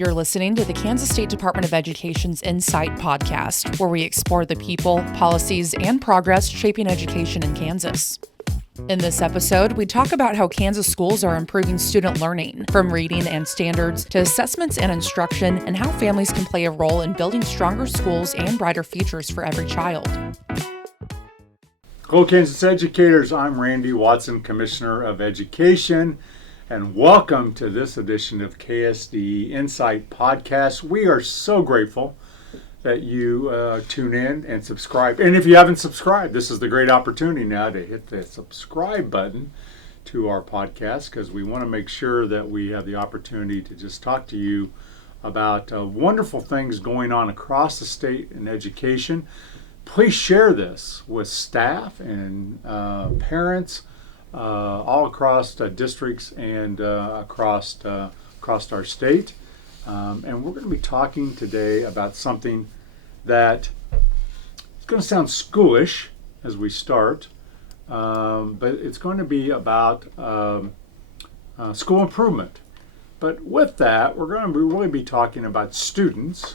You're listening to the Kansas State Department of Education's Insight podcast, where we explore the people, policies, and progress shaping education in Kansas. In this episode, we talk about how Kansas schools are improving student learning, from reading and standards to assessments and instruction, and how families can play a role in building stronger schools and brighter futures for every child. Hello, Kansas educators. I'm Randy Watson, Commissioner of Education, and welcome to this edition of KSDE Insight Podcast. We are so grateful that you tune in and subscribe. And if you haven't subscribed, this is the great opportunity now to hit the subscribe button to our podcast, because we want to make sure that we have the opportunity to just talk to you about wonderful things going on across the state in education. Please share this with staff and parents all across districts and across our state. And we're going to be talking today about something that it's going to sound schoolish as we start, but it's going to be about school improvement. But with that, we're going to really be talking about students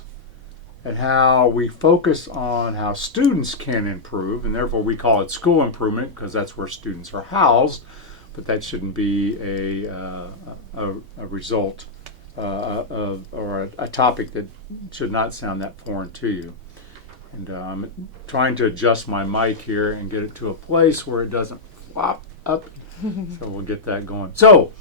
and how we focus on how students can improve, and therefore we call it school improvement because that's where students are housed, but that shouldn't be a result or a topic that should not sound that foreign to you. And I'm trying to adjust my mic here and get it to a place where it doesn't flop up, so we'll get that going. So,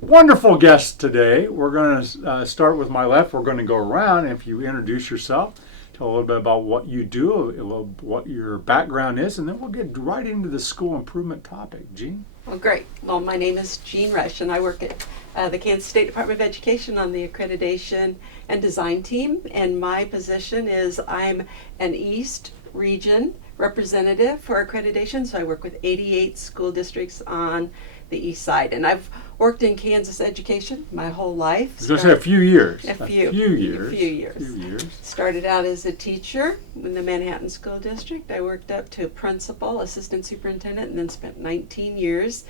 wonderful guest today. We're going to start with my left. We're going to go around. If you introduce yourself, tell a little bit about what you do, what your background is, and then we'll get right into the school improvement topic. Jean? Well, great. Well, my name is Jean Rush, and I work at the Kansas State Department of Education on the accreditation and design team. And my position is I'm an East Region representative for accreditation, so I work with 88 school districts on the east side, and I've worked in Kansas education my whole life. I was going to say a few years. A few years. Started out as a teacher in the Manhattan School District. I worked up to principal, assistant superintendent, and then spent 19 years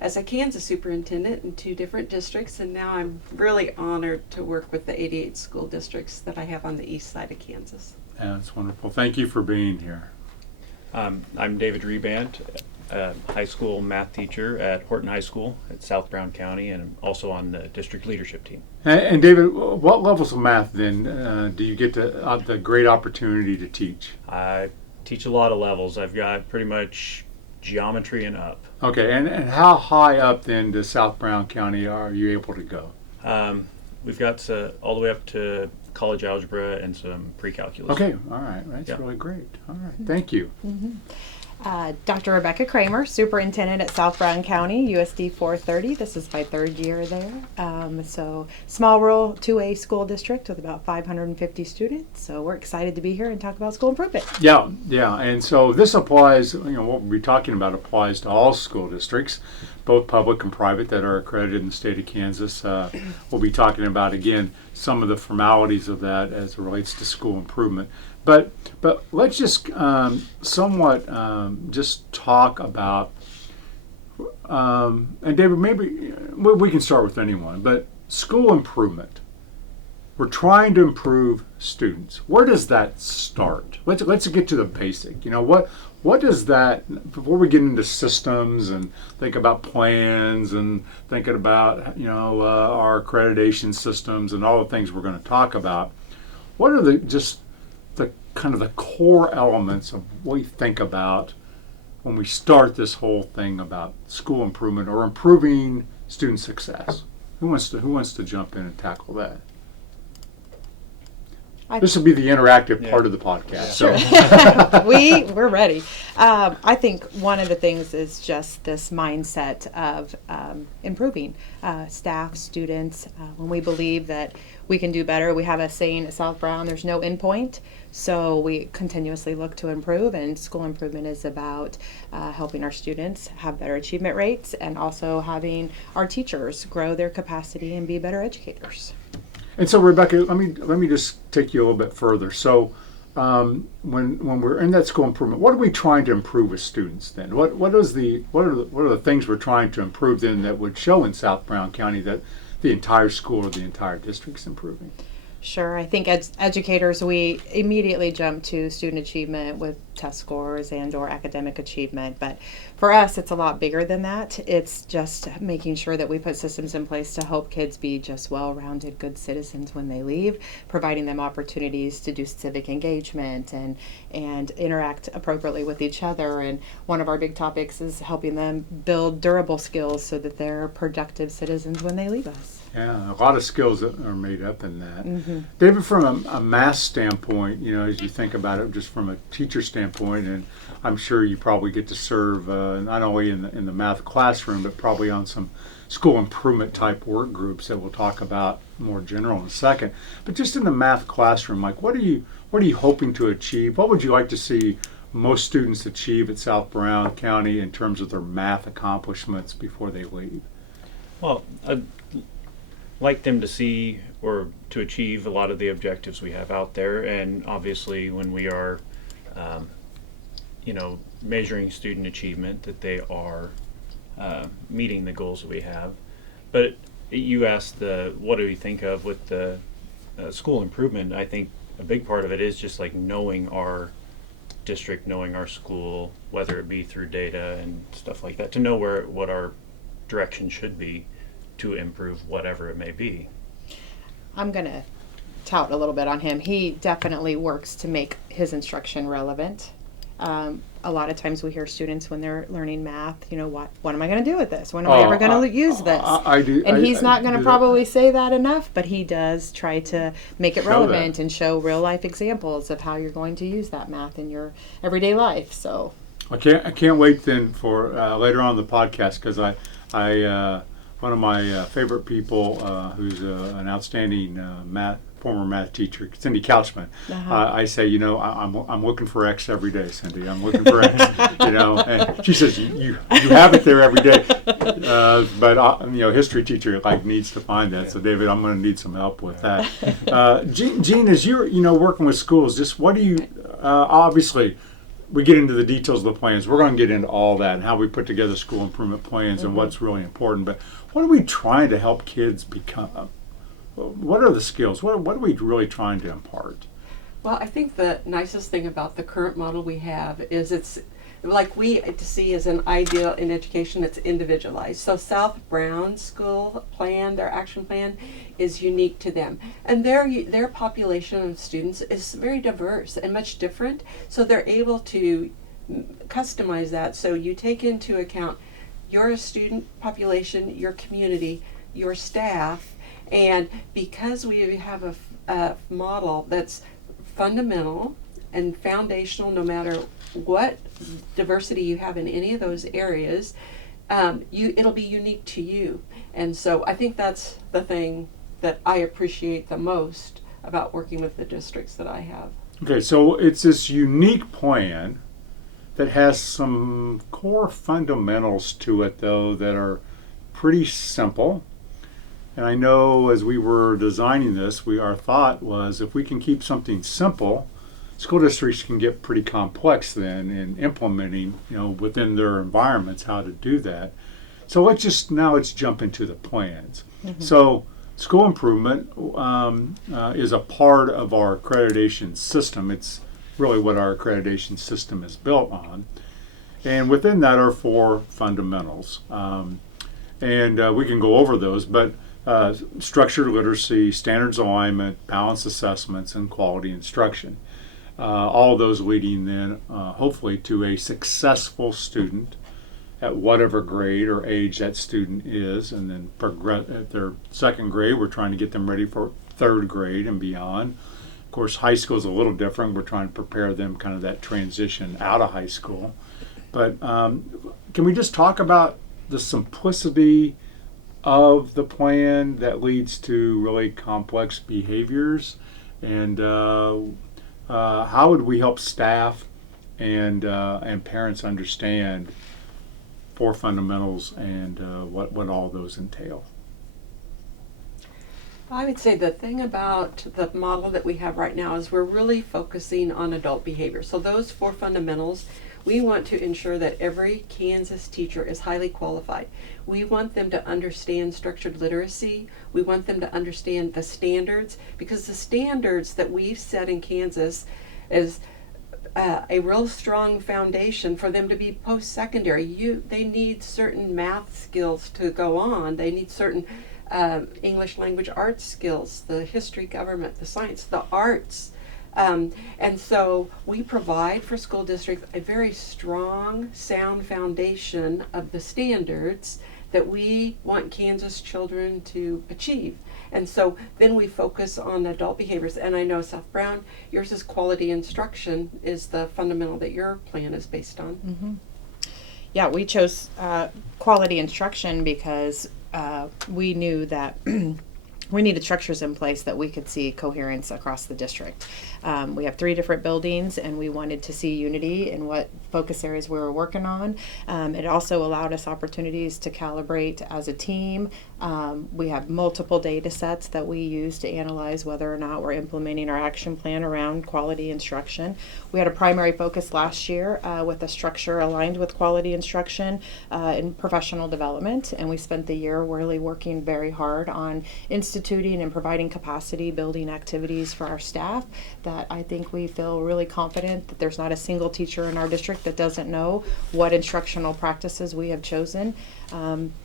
as a Kansas superintendent in 2 different districts, and now I'm really honored to work with the 88 school districts that I have on the east side of Kansas. Yeah, that's wonderful. Thank you for being here. I'm David Reband, high school math teacher at Horton High School at South Brown County, and I'm also on the district leadership team. And David, what levels of math then do you get the great opportunity to teach? I teach a lot of levels. I've got pretty much geometry and up. Okay, and how high up then to South Brown County are you able to go? We've got all the way up to college algebra and some pre-calculus. Okay, all right, that's really great. All right, thank you. Mm-hmm. Dr. Rebecca Kramer, Superintendent at South Brown County, USD 430. This is my 3rd year there. So small rural 2A school district with about 550 students. So we're excited to be here and talk about school improvement. Yeah, and so this applies, what we'll be talking about applies to all school districts, both public and private that are accredited in the state of Kansas. We'll be talking about, again, some of the formalities of that as it relates to school improvement. But let's just somewhat just talk about, and David, maybe we can start with anyone, but school improvement. We're trying to improve students. Where does that start? Let's get to the basic. What does that, before we get into systems and think about plans and thinking about our accreditation systems and all the things we're going to talk about, what are the kind of the core elements of what we think about when we start this whole thing about school improvement or improving student success? Who wants to jump in and tackle that? This will be the interactive part of the podcast. So we're ready. I think one of the things is just this mindset of improving staff, students. When we believe that we can do better, we have a saying at South Brown, there's no end point. So we continuously look to improve, and school improvement is about helping our students have better achievement rates and also having our teachers grow their capacity and be better educators. And so, Rebecca, let me just take you a little bit further. So, when we're in that school improvement, what are we trying to improve with students then? What are the things we're trying to improve then that would show in South Brown County that the entire school or the entire district's improving? Sure. I think as educators, we immediately jump to student achievement with test scores and or academic achievement. But for us, it's a lot bigger than that. It's just making sure that we put systems in place to help kids be just well-rounded, good citizens when they leave, providing them opportunities to do civic engagement and interact appropriately with each other. And one of our big topics is helping them build durable skills so that they're productive citizens when they leave us. Yeah, a lot of skills that are made up in that. David, from a math standpoint, as you think about it, just from a teacher standpoint, and I'm sure you probably get to serve not only in the math classroom, but probably on some school improvement type work groups that we'll talk about more general in a second. But just in the math classroom, like what are you hoping to achieve? What would you like to see most students achieve at South Brown County in terms of their math accomplishments before they leave? Well, I'd like them to see or to achieve a lot of the objectives we have out there, and obviously when we are measuring student achievement, that they are meeting the goals that we have. But you asked what do we think of with the school improvement. I think a big part of it is just like knowing our district, knowing our school, whether it be through data and stuff like that, to know what our direction should be to improve whatever it may be. I'm going to tout a little bit on him. He definitely works to make his instruction relevant. A lot of times we hear students when they're learning math, what am I going to do with this? When am I ever going to use this? I do. And he's not going to probably that. say that enough, but he does try to make it Show relevant that. and show real life examples of how you're going to use that math in your everyday life. So I can't wait then for later on in the podcast, because I one of my favorite people who's an outstanding former math teacher, Cindy Couchman. I say, I'm looking for X every day, Cindy. I'm looking for X. And she says, you have it there every day. But history teacher needs to find that. So David, I'm going to need some help with that. Gene, as you're working with schools, just what do you obviously. We get into the details of the plans. We're going to get into all that and how we put together school improvement plans and what's really important. But what are we trying to help kids become? What are the skills? What are we really trying to impart? Well, I think the nicest thing about the current model we have is it's like we see as an ideal in education, it's individualized. So South Brown school plan, their action plan, is unique to them. And their population of students is very diverse and much different. So they're able to customize that. So you take into account your student population, your community, your staff, and because we have a model that's fundamental and foundational, no matter what diversity you have in any of those areas, it'll be unique to you. And so I think that's the thing that I appreciate the most about working with the districts that I have. Okay, so it's this unique plan that has some core fundamentals to it, though, that are pretty simple. And I know as we were designing this, our thought was if we can keep something simple, school districts can get pretty complex then in implementing, within their environments how to do that. So let's jump into the plans. So school improvement is a part of our accreditation system. It's really what our accreditation system is built on. And within that are 4 fundamentals. And we can go over those, but structured literacy, standards alignment, balanced assessments, and quality instruction. All of those leading then hopefully to a successful student at whatever grade or age that student is, and then at their second grade we're trying to get them ready for third grade and beyond. Of course, high school is a little different. We're trying to prepare them kind of that transition out of high school. But can we just talk about the simplicity of the plan that leads to really complex behaviors, and how would we help staff and parents understand 4 fundamentals and what all those entail? I would say the thing about the model that we have right now is we're really focusing on adult behavior. So those 4 fundamentals, We want to ensure that every Kansas teacher is highly qualified. We want them to understand structured literacy. We want them to understand the standards, because the standards that we've set in Kansas is a real strong foundation for them to be post-secondary. They need certain math skills to go on. They need certain English language arts skills, the history, government, the science, the arts. And so we provide for school districts a very strong, sound foundation of the standards that we want Kansas children to achieve. And so then we focus on adult behaviors. And I know, South Brown, yours is quality instruction is the fundamental that your plan is based on. Mm-hmm. Yeah, we chose quality instruction because we knew that we needed structures in place that we could see coherence across the district. We have 3 different buildings, and we wanted to see unity in what focus areas we were working on. It also allowed us opportunities to calibrate as a team. We have multiple data sets that we use to analyze whether or not we're implementing our action plan around quality instruction. We had a primary focus last year with a structure aligned with quality instruction in professional development, and we spent the year really working very hard on instituting and providing capacity building activities for our staff that I think we feel really confident that there's not a single teacher in our district that doesn't know what instructional practices we have chosen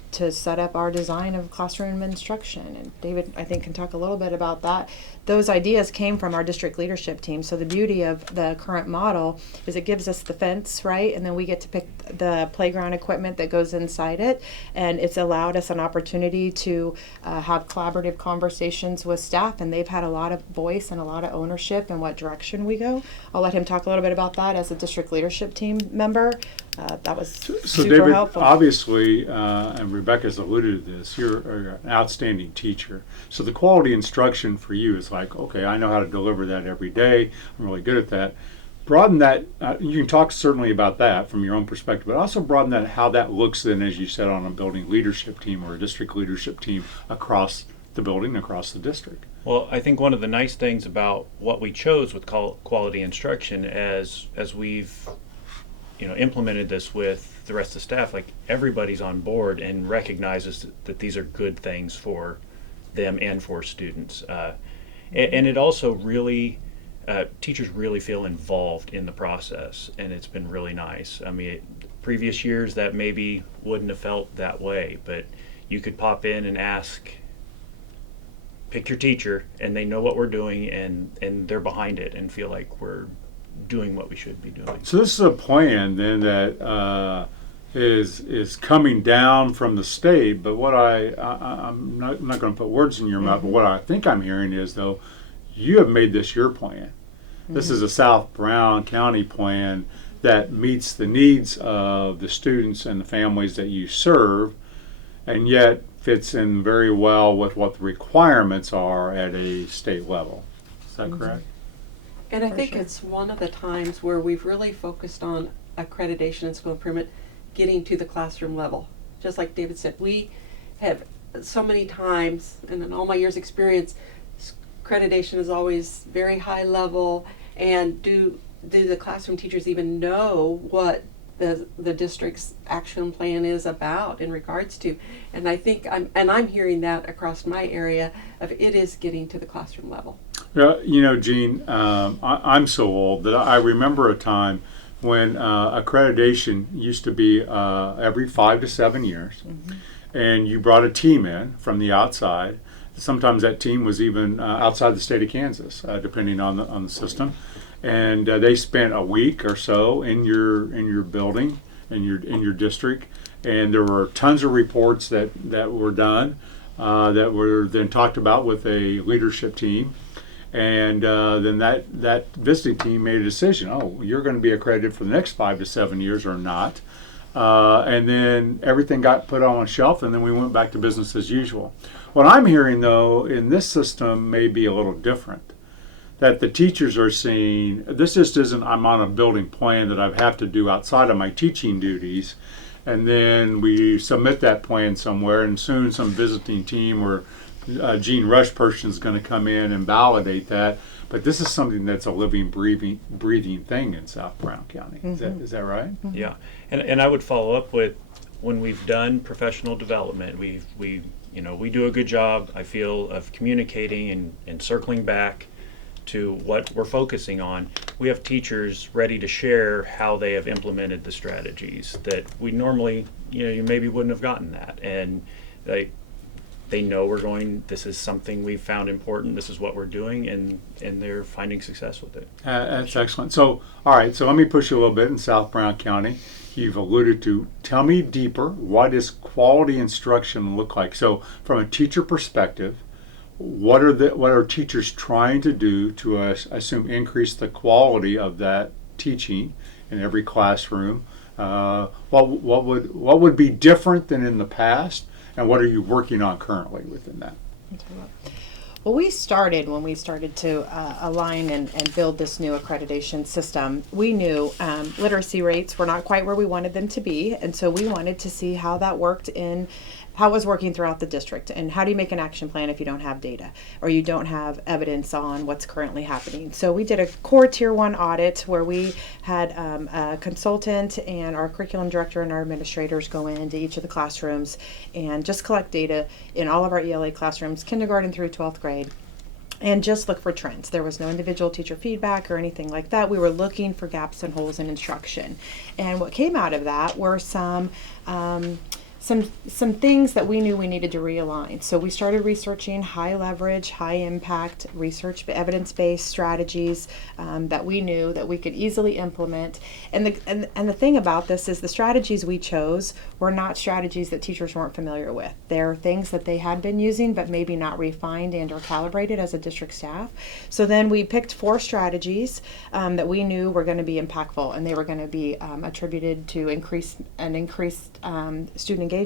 to set up our design of classroom instruction. And David, I think, can talk a little bit about that. Those ideas came from our district leadership team. So the beauty of the current model is it gives us the fence, right? And then we get to pick the playground equipment that goes inside it. And it's allowed us an opportunity to have collaborative conversations with staff. And they've had a lot of voice and a lot of ownership in what direction we go. I'll let him talk a little bit about that as a district leadership team member. That was So super David, helpful. obviously, and Rebecca's alluded to this, you're an outstanding teacher. So the quality instruction for you is like, okay, I know how to deliver that every day. I'm really good at that. Broaden that, you can talk certainly about that from your own perspective, but also broaden that how that looks then, as you said, on a building leadership team or a district leadership team across the building, across the district. Well, I think one of the nice things about what we chose with quality instruction as we've implemented this with the rest of the staff, like everybody's on board and recognizes that these are good things for them and for students. And it also really, teachers really feel involved in the process, and it's been really nice. I mean, previous years that maybe wouldn't have felt that way, but you could pop in and ask, pick your teacher, and they know what we're doing, and they're behind it and feel like we're doing what we should be doing. So this is a plan then that is coming down from the state, but what I'm not going to put words in your mouth, but what I think I'm hearing is, though, you have made this your plan. This is a South Brown County plan that meets the needs of the students and the families that you serve, and yet fits in very well with what the requirements are at a state level. Is that correct? And I For think sure. it's one of the times where we've really focused on accreditation and school improvement getting to the classroom level. Just like David said, we have so many times, and in all my years' experience, accreditation is always very high level. And do the classroom teachers even know what the district's action plan is about in regards to? And I think I'm hearing that across my area of it is getting to the classroom level. Gene, I'm so old that I remember a time when accreditation used to be every 5 to 7 years, and you brought a team in from the outside. Sometimes that team was even outside the state of Kansas, depending on the system, and they spent a week or so in your building, in your district, and there were tons of reports that were done that were then talked about with a leadership team. And then that visiting team made a decision. Oh, you're going to be accredited for the next 5 to 7 years or not. And then everything got put on a shelf, and then we went back to business as usual. What I'm hearing, though, in this system may be a little different. That the teachers are seeing, this just isn't, I'm on a building plan that I have to do outside of my teaching duties. And then we submit that plan somewhere, and soon some visiting team or Gene Rush person is going to come in and validate that. but this is something that's a living, breathing thing in South Brown County. Is that right? Yeah, and I would follow up with, when we've done professional development, we do a good job, I feel, of communicating and circling back to what we're focusing on. We have teachers ready to share how they have implemented the strategies that we normally, you maybe wouldn't have gotten that. And they know this is something we've found important, this is what we're doing, and they're finding success with it. That's excellent. So, all right, so let me push you a little bit in South Brown County. You've alluded to, tell me deeper, what does quality instruction look like? So from a teacher perspective, what are teachers trying to do to, assume, increase the quality of that teaching in every classroom? What would be different than in the past, and what are you working on currently within that? Well, when we started to align and build this new accreditation system, we knew literacy rates were not quite where we wanted them to be, and so we wanted to see how that worked how it was working throughout the district, and how do you make an action plan if you don't have data or you don't have evidence on what's currently happening. So we did a core tier 1 audit where we had a consultant and our curriculum director and our administrators go into each of the classrooms and just collect data in all of our ELA classrooms, kindergarten through 12th grade, and just look for trends. There was no individual teacher feedback or anything like that. We were looking for gaps and holes in instruction. And what came out of that were some things that we knew we needed to realign. So we started researching high leverage, high impact research, evidence-based strategies that we knew that we could easily implement. And the thing about this is the strategies we chose were not strategies that teachers weren't familiar with. They're things that they had been using but maybe not refined and or calibrated as a district staff. So then we picked 4 strategies that we knew were going to be impactful, and they were going to be attributed to increased student engagement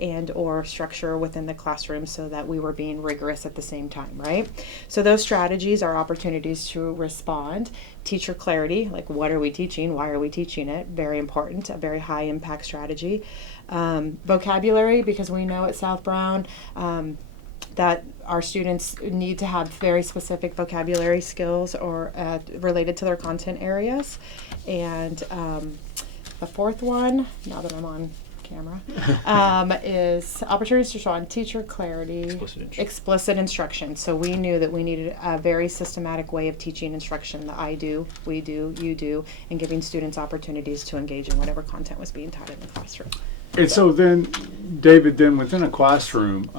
and or structure within the classroom, so that we were being rigorous at the same time, right? So those strategies are opportunities to respond. Teacher clarity, like what are we teaching? Why are we teaching it? Very important, a very high impact strategy. Vocabulary, because we know at South Brown that our students need to have very specific vocabulary skills or related to their content areas. And the 4th one, now that I'm on camera, is opportunities to show on teacher clarity, explicit instruction. So we knew that we needed a very systematic way of teaching instruction, the I do, we do, you do, and giving students opportunities to engage in whatever content was being taught in the classroom. And so then, David, then within a classroom,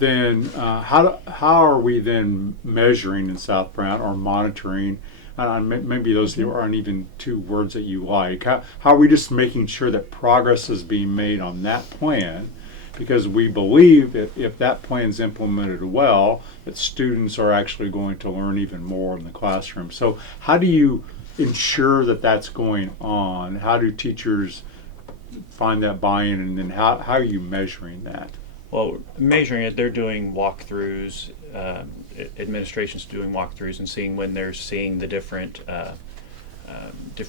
how are we then measuring in South Brown or monitoring? Maybe those aren't even 2 words that you like. How are we just making sure that progress is being made on that plan? Because we believe if that plan is implemented well, that students are actually going to learn even more in the classroom. So how do you ensure that that's going on? How do teachers find that buy-in, and then how are you measuring that? Well, measuring it, they're doing walkthroughs. Administration's doing walkthroughs and seeing when they're seeing the different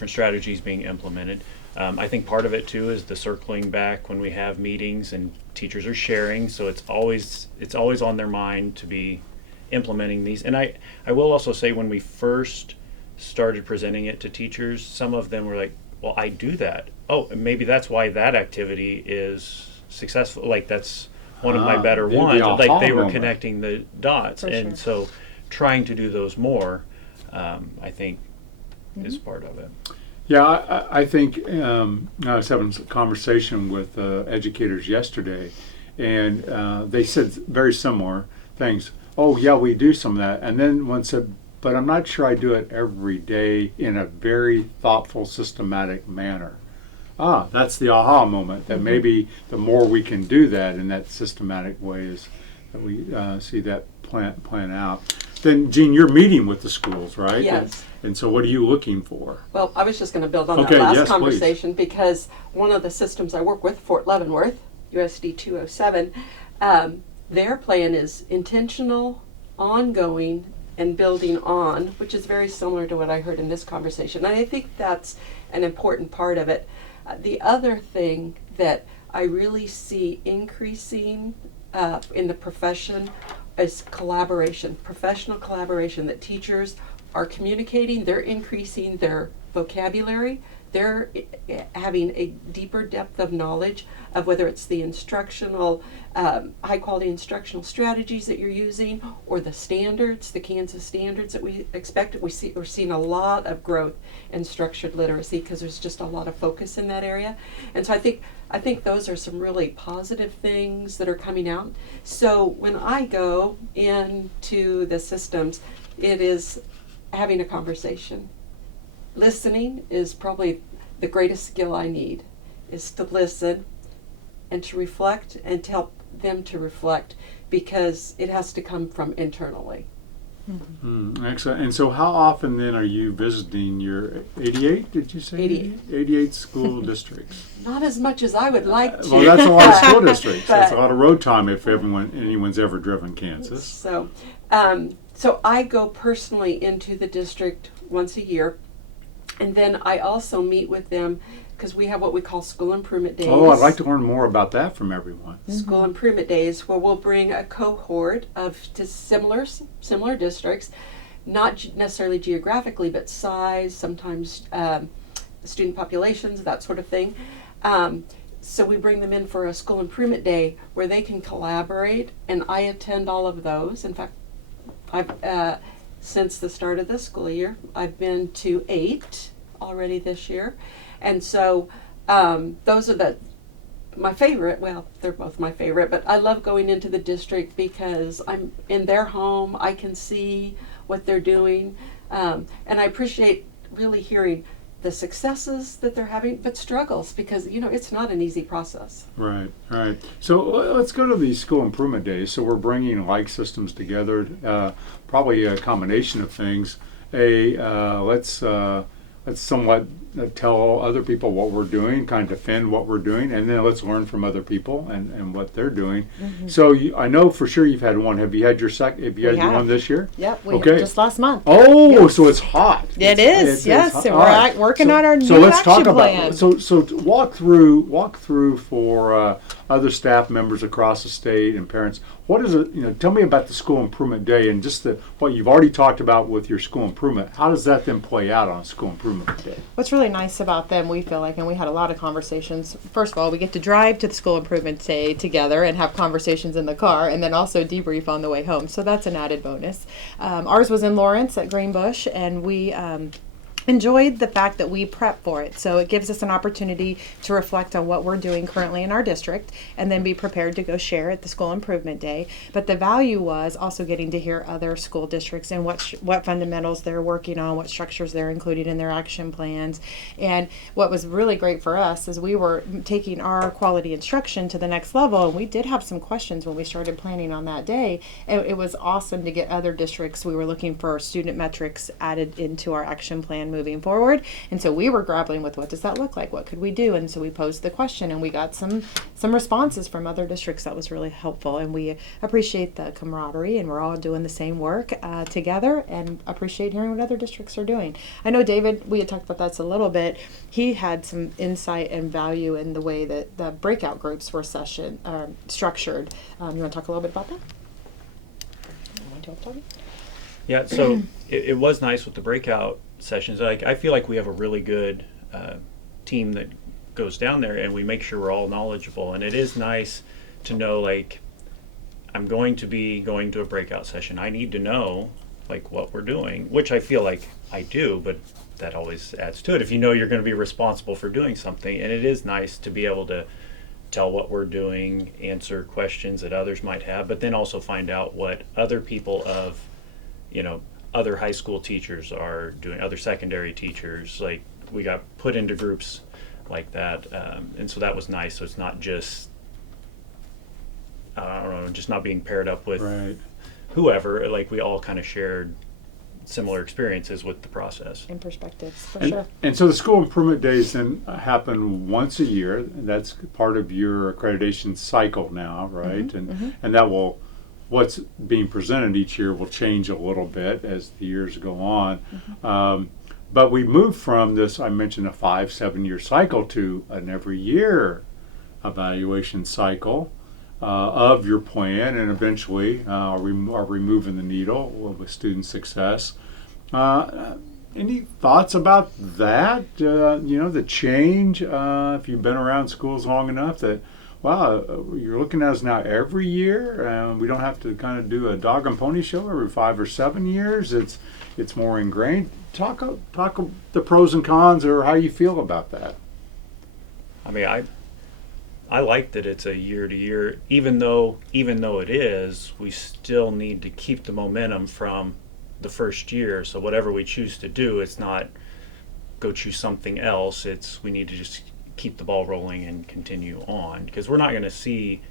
strategies being implemented. I think part of it too is the circling back when we have meetings and teachers are sharing. So it's always on their mind to be implementing these. And I will also say, when we first started presenting it to teachers, some of them were like, "Well, I do that. Oh, maybe that's why that activity is successful. Like that's one of my better ones." Like they were connecting the dots. And so trying to do those more, I think, is part of it. Yeah, I think I was having a conversation with educators yesterday, and they said very similar things. Oh, yeah, we do some of that. And then one said, but I'm not sure I do it every day in a very thoughtful, systematic manner. That's the aha moment, that maybe the more we can do that in that systematic way is that we see that plan out. Then, Jean, you're meeting with the schools, right? Yes. And so what are you looking for? Well, I was just going to build on that last conversation, because one of the systems I work with, Fort Leavenworth, USD 207, their plan is intentional, ongoing, and building on, which is very similar to what I heard in this conversation. And I think that's an important part of it. The other thing that I really see increasing in the profession is collaboration, professional collaboration, that teachers are communicating, they're increasing their vocabulary, they're having a deeper depth of knowledge of whether it's the instructional, high quality instructional strategies that you're using, or the standards, the Kansas standards that we expect. We're seeing a lot of growth in structured literacy because there's just a lot of focus in that area. And so I think those are some really positive things that are coming out. So when I go into the systems, it is having a conversation. Listening is probably the greatest skill I need, is to listen and to reflect and to help them to reflect, because it has to come from internally. Excellent. And so how often then are you visiting your 88, did you say? 88. 88 school districts. Not as much as I would like to. Well, that's a lot of school districts. That's a But- lot of road time if anyone's ever driven Kansas. So, so I go personally into the district once a year, and then I also meet with them because we have what we call school improvement days. Oh, I'd like to learn more about that from everyone. School improvement days, where we'll bring a cohort of to similar districts, not necessarily geographically, but size, sometimes student populations, that sort of thing. So we bring them in for a school improvement day where they can collaborate, and I attend all of those. In fact, I've since the start of this school year, I've been to 8 already this year. And so those are my favorite. Well, they're both my favorite, but I love going into the district because I'm in their home. I can see what they're doing, and I appreciate really hearing the successes that they're having, but struggles, because it's not an easy process. Right. So let's go to these school improvement days. So we're bringing like systems together, probably a combination of things. Let's somewhat tell other people what we're doing, kind of defend what we're doing, and then let's learn from other people and what they're doing. So I know for sure you've had one. Have you had your your one this year? Yep, Okay. just last month. Oh, so it's hot. It It's is, yes. hot. And All we're right. working on our new So let's action talk plan. about so walk through for other staff members across the state and parents. What is it? Tell me about the school improvement day and just what you've already talked about with your school improvement. How does that then play out on a school improvement day? What's really nice about them, we feel like, and we had a lot of conversations. First of all, we get to drive to the school improvement day together and have conversations in the car, and then also debrief on the way home. So that's an added bonus. Ours was in Lawrence at Greenbush, and we enjoyed the fact that we prep for it. So it gives us an opportunity to reflect on what we're doing currently in our district and then be prepared to go share at the school improvement day. But the value was also getting to hear other school districts and what fundamentals they're working on, what structures they're including in their action plans. And what was really great for us is we were taking our quality instruction to the next level, and we did have some questions when we started planning on that day. And it was awesome to get other districts. We were looking for student metrics added into our action plan moving forward, and so we were grappling with, what does that look like, what could we do? And so we posed the question, and we got some responses from other districts that was really helpful, and we appreciate the camaraderie, and we're all doing the same work together, and appreciate hearing what other districts are doing. I know David, we had talked about that a little bit. He had some insight and value in the way that the breakout groups were structured. You want to talk a little bit about that? Yeah, so it was nice with the breakout sessions. I feel like we have a really good team that goes down there, and we make sure we're all knowledgeable. And it is nice to know, I'm going to be going to a breakout session. I need to know what we're doing, which I feel like I do, but that always adds to it if you know you're going to be responsible for doing something. And it is nice to be able to tell what we're doing, answer questions that others might have, but then also find out what other people of other high school teachers are doing, other secondary teachers. We got put into groups like that, and so that was nice. So it's not just just not being paired up with whoever. We all kind of shared similar experiences with the process And perspectives, for And, sure. and so the school improvement days then happen once a year. That's part of your accreditation cycle now, right? And that will, what's being presented each year will change a little bit as the years go on. But we moved from this, I mentioned, a 5-7 year cycle to an every year evaluation cycle. of your plan, and eventually are removing the needle with student success. Any thoughts about that? The change, if you've been around schools long enough, that, wow, you're looking at us now every year. We don't have to kind of do a dog and pony show every 5 or 7 years. It's more ingrained. Talk the pros and cons, or how you feel about that. I mean, I like that it's a year to year, even though it is, we still need to keep the momentum from the first year. So whatever we choose to do, it's not go choose something else. It's we need to just keep the ball rolling and continue on, because we're not going to see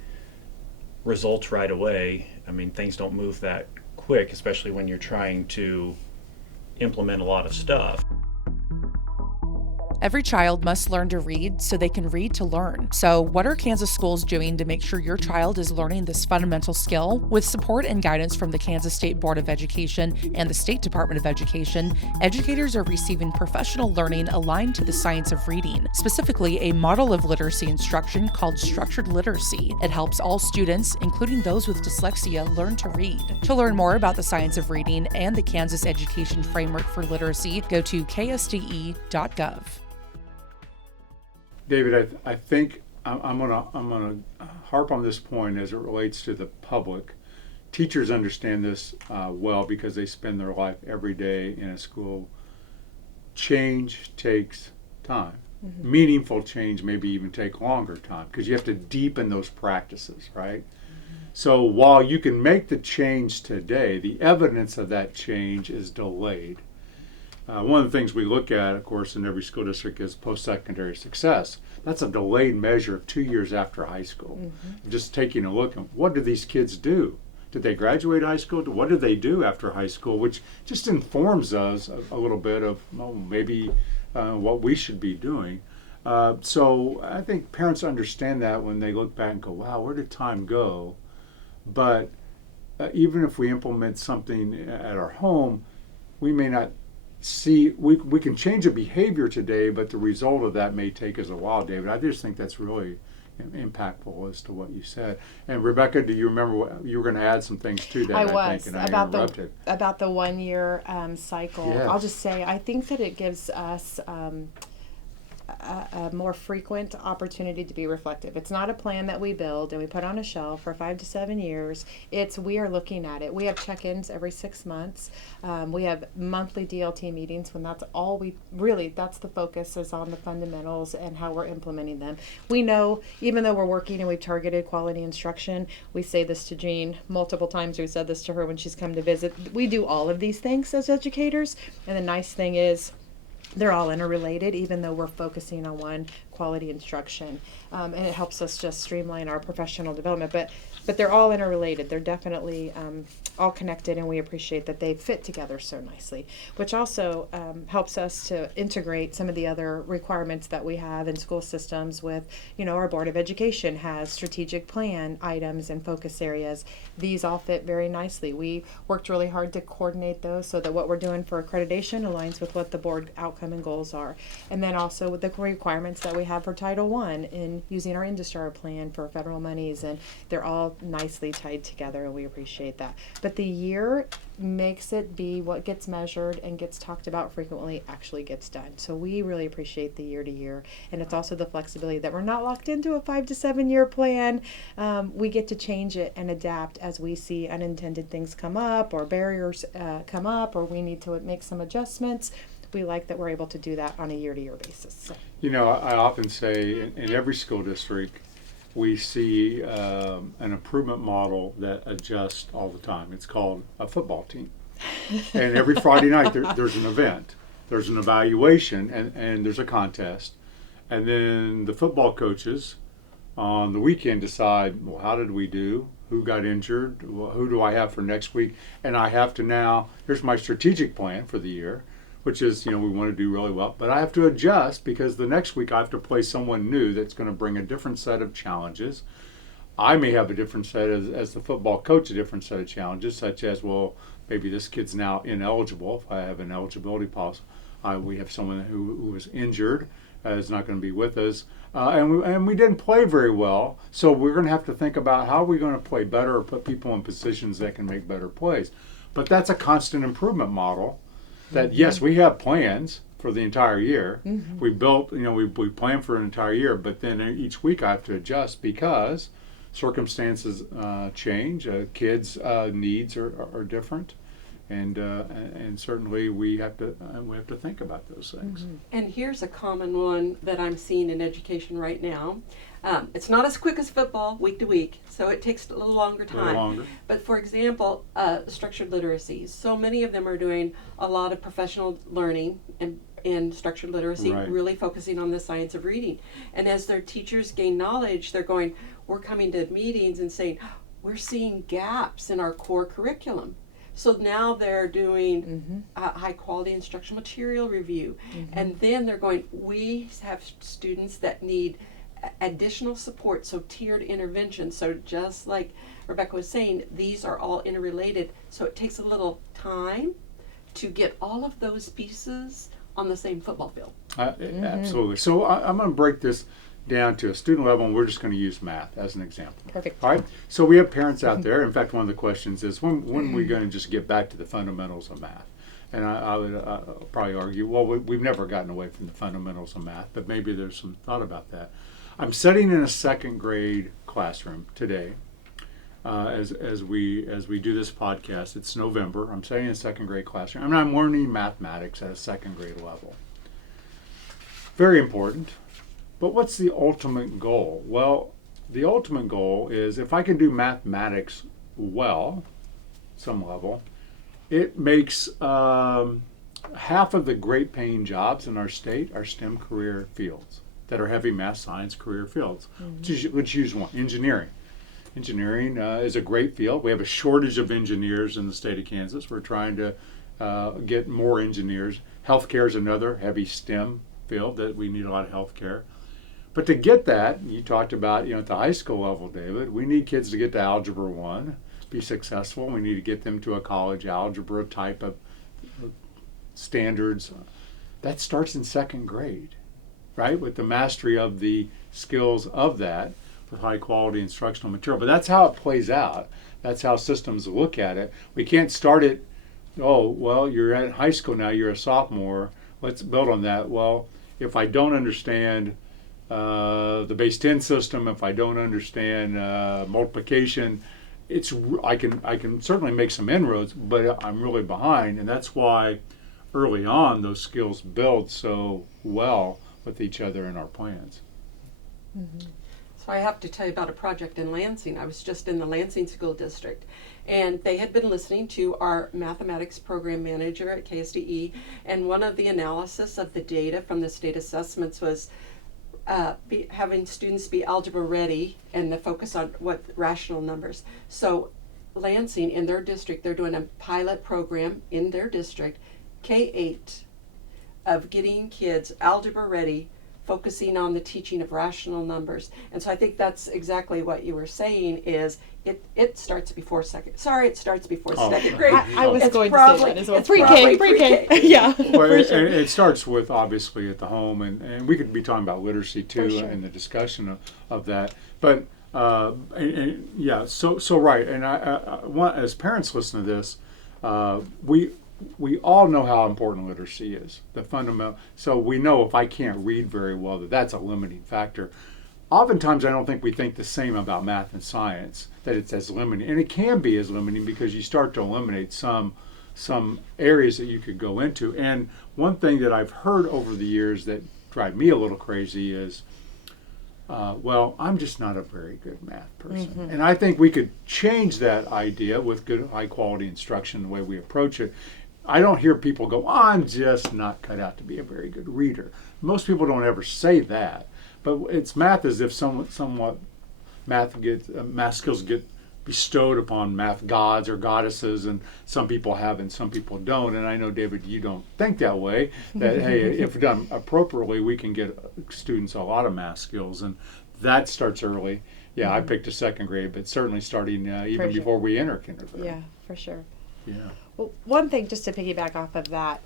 results right away. I mean, things don't move that quick, especially when you're trying to implement a lot of stuff. Every child must learn to read so they can read to learn. So, what are Kansas schools doing to make sure your child is learning this fundamental skill? With support and guidance from the Kansas State Board of Education and the State Department of Education, educators are receiving professional learning aligned to the science of reading, specifically a model of literacy instruction called structured literacy. It helps all students, including those with dyslexia, learn to read. To learn more about the science of reading and the Kansas Education Framework for Literacy, go to ksde.gov. David, I think I'm gonna harp on this point as it relates to the public. Teachers understand this well because they spend their life every day in a school. Change takes time. Mm-hmm. Meaningful change maybe even take longer time because you have to deepen those practices, right? Mm-hmm. So while you can make the change today, the evidence of that change is delayed. One of the things we look at, of course, in every school district is post-secondary success. That's a delayed measure of 2 years after high school. Mm-hmm. Just taking a look at what do these kids do? Did they graduate high school? What did they do after high school? Which just informs us a little bit of maybe what we should be doing. So I think parents understand that when they look back and go, wow, where did time go? But even if we implement something at our home, we may not see, we can change a behavior today, but the result of that may take us a while, David. I just think that's really impactful as to what you said. And Rebecca, do you remember what you were going to add some things to that? I think, and about the 1 year cycle. Yes. I'll just say I think that it gives us a more frequent opportunity to be reflective. It's not a plan that we build and we put on a shelf for 5 to 7 years. We are looking at it. We have check-ins every 6 months. We have monthly DLT meetings when that's all that's the focus is on the fundamentals and how we're implementing them. We know, even though we're working and we've targeted quality instruction, we say this to Jean multiple times. We've said this to her when she's come to visit. We do all of these things as educators, and the nice thing is they're all interrelated, even though we're focusing on one, quality instruction, and it helps us just streamline our professional development. But they're all interrelated. They're definitely all connected, and we appreciate that they fit together so nicely, which also helps us to integrate some of the other requirements that we have in school systems with, our Board of Education has strategic plan items and focus areas. These all fit very nicely. We worked really hard to coordinate those so that what we're doing for accreditation aligns with what the board outcome and goals are. And then also with the requirements that we have for Title I in using our InduStar plan for federal monies, and they're all nicely tied together, and we appreciate that. But the year makes it be what gets measured and gets talked about frequently actually gets done. So we really appreciate the year to year, and it's also the flexibility that we're not locked into a 5 to 7 year plan. We get to change it and adapt as we see unintended things come up or barriers come up, or we need to make some adjustments. We like that we're able to do that on a year-to-year basis. So. I often say in every school district, we see an improvement model that adjusts all the time. It's called a football team. And every Friday night there's an event. There's an evaluation and there's a contest. And then the football coaches on the weekend decide, well, how did we do? Who got injured? Who do I have for next week? And I have to now, here's my strategic plan for the year, which is, we want to do really well, but I have to adjust because the next week I have to play someone new that's going to bring a different set of challenges. I may have a different set as the football coach, a different set of challenges, such as, well, maybe this kid's now ineligible. If I have an eligibility policy, we have someone who was injured is not going to be with us. And we didn't play very well, so we're going to have to think about how we're going to play better or put people in positions that can make better plays. But that's a constant improvement model that, yes, we have plans for the entire year. We built, we plan for an entire year, but then each week I have to adjust because circumstances change, kids' needs are different. And certainly we have to think about those things. And here's a common one that I'm seeing in education right now. It's not as quick as football week to week, so it takes a little longer time. A little longer. But for example, structured literacies. So many of them are doing a lot of professional learning and in structured literacy, Right. really focusing on the science of reading. And as their teachers gain knowledge, we're coming to meetings and saying, we're seeing gaps in our core curriculum. So now they're doing high quality instructional material review. And then they're going, we have students that need additional support, so tiered intervention. So just like Rebecca was saying, these are all interrelated. So it takes a little time to get all of those pieces on the same football field. Absolutely. So I'm going to break this down to a student level, and we're just going to use math as an example. Perfect. All right. So we have parents out there. In fact, one of the questions is, when are we going to just get back to the fundamentals of math? And I would probably argue, well, we've never gotten away from the fundamentals of math, but maybe there's some thought about that. I'm sitting in a second grade classroom today. As we do this podcast, it's November. I'm sitting in a second grade classroom, and I'm learning mathematics at a second grade level. Very important. But what's the ultimate goal? Well, the ultimate goal is if I can do mathematics well, some level, it makes half of the great paying jobs in our state are STEM career fields that are heavy math science career fields. Let's use one, engineering. Engineering is a great field. We have a shortage of engineers in the state of Kansas. We're trying to get more engineers. Healthcare is another heavy STEM field that we need a lot of healthcare. But to get that, you talked about, at the high school level, David, we need kids to get to Algebra 1, be successful. We need to get them to a college algebra type of standards. That starts in second grade, right? With the mastery of the skills of that, with high quality instructional material. But that's how it plays out. That's how systems look at it. We can't start it, oh, well, you're at high school now, you're a sophomore. Let's build on that. Well, if I don't understand the base 10 system, if I don't understand multiplication, I can certainly make some inroads, but I'm really behind, and that's why early on those skills build so well with each other in our plans. So I have to tell you about a project in Lansing. I was just in the Lansing School District, and they had been listening to our mathematics program manager at KSDE, and one of the analysis of the data from the state assessments was having students be algebra ready and the focus on what rational numbers. So Lansing, in their district, they're doing a pilot program in their district, K-8, of getting kids algebra ready, focusing on the teaching of rational numbers. And so I think that's exactly what you were saying is it starts before second. Sorry, it starts before second grade. I was It's going probably- to say that as well. it's probably Pre-K. pre-K. Yeah. Well, for sure. it starts with obviously at the home, and we could be talking about literacy too sure. in the discussion of that. But yeah, so right. And I want, as parents listen to this, we all know how important literacy is, the fundamental. So we know if I can't read very well, that's a limiting factor. Oftentimes, I don't think we think the same about math and science, that it's as limiting. And it can be as limiting because you start to eliminate some areas that you could go into. And one thing that I've heard over the years that drive me a little crazy is, well, I'm just not a very good math person. And I think we could change that idea with good, high quality instruction, the way we approach it. I don't hear people go, I'm just not cut out to be a very good reader. Most people don't ever say that. But it's math as if somewhat math skills get bestowed upon math gods or goddesses, and some people have and some people don't. And I know, David, you don't think that way, that hey, if done appropriately, we can get students a lot of math skills, and that starts early. Yeah, I picked a second grade, but certainly starting even sure. before we enter kindergarten. Yeah, for sure. Yeah. Well, one thing just to piggyback off of that,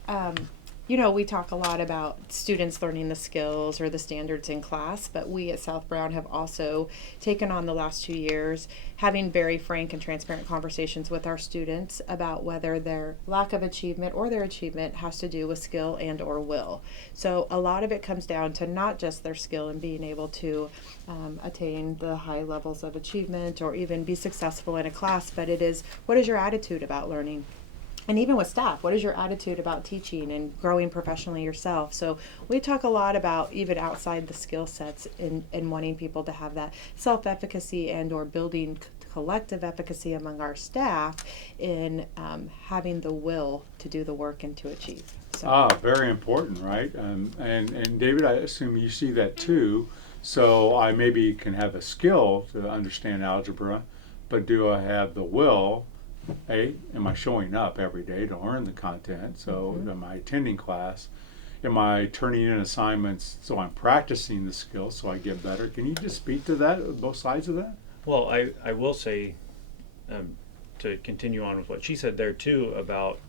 we talk a lot about students learning the skills or the standards in class, but we at South Brown have also taken on the last 2 years having very frank and transparent conversations with our students about whether their lack of achievement or their achievement has to do with skill and or will. So a lot of it comes down to not just their skill and being able to attain the high levels of achievement or even be successful in a class, but it is, what is your attitude about learning? And even with staff, what is your attitude about teaching and growing professionally yourself? So we talk a lot about even outside the skill sets in wanting people to have that self-efficacy and or building collective efficacy among our staff in having the will to do the work and to achieve. So. Very important, right? And David, I assume you see that too. So I maybe can have a skill to understand algebra, but do I have the will? Am I showing up every day to learn the content? So am I attending class? Am I turning in assignments so I'm practicing the skills so I get better? Can you just speak to that, both sides of that? Well, I will say, to continue on with what she said there too about,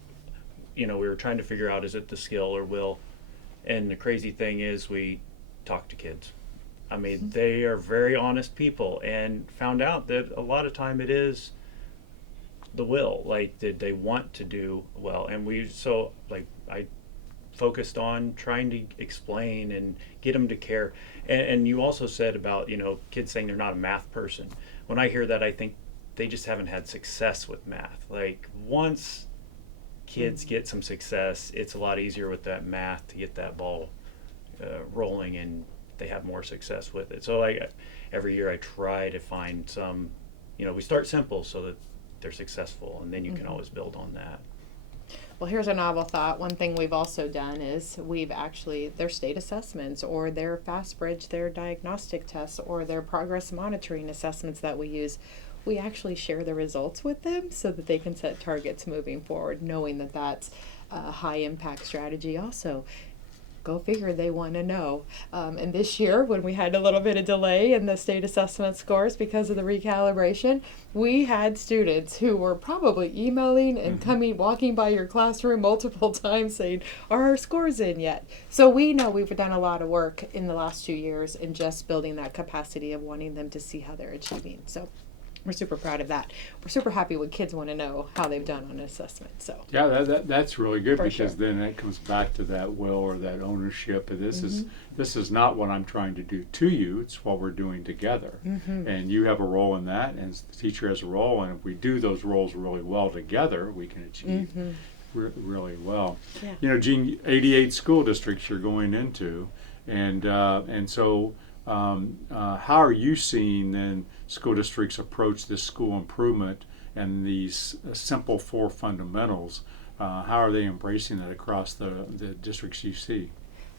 we were trying to figure out, is it the skill or will? And the crazy thing is we talk to kids. I mean, they are very honest people, and found out that a lot of time it is the will, like, did they want to do well? And I focused on trying to explain and get them to care. And you also said about, kids saying they're not a math person. When I hear that, I think they just haven't had success with math. Like, once kids get some success, it's a lot easier with that math to get that ball rolling, and they have more success with it. So every year I try to find some, we start simple so that they're successful, and then you can always build on that. Well, here's a novel thought. One thing we've also done is their state assessments or their FastBridge, their diagnostic tests, or their progress monitoring assessments that we use, we actually share the results with them so that they can set targets moving forward, knowing that that's a high impact strategy also. Go figure, they want to know. And this year, when we had a little bit of delay in the state assessment scores because of the recalibration, we had students who were probably emailing and walking by your classroom multiple times saying, are our scores in yet? So we know we've done a lot of work in the last 2 years in just building that capacity of wanting them to see how they're achieving. So we're super proud of that. We're super happy when kids want to know how they've done on an assessment. So yeah, that's really good, For because sure. then it comes back to that will or that ownership. This is not what I'm trying to do to you. It's what we're doing together, and you have a role in that, and the teacher has a role. And if we do those roles really well together, we can achieve really well. Yeah. Gene, 88 school districts you're going into, and so. How are you seeing then school districts approach this school improvement and these simple 4 fundamentals? How are they embracing that across the districts you see?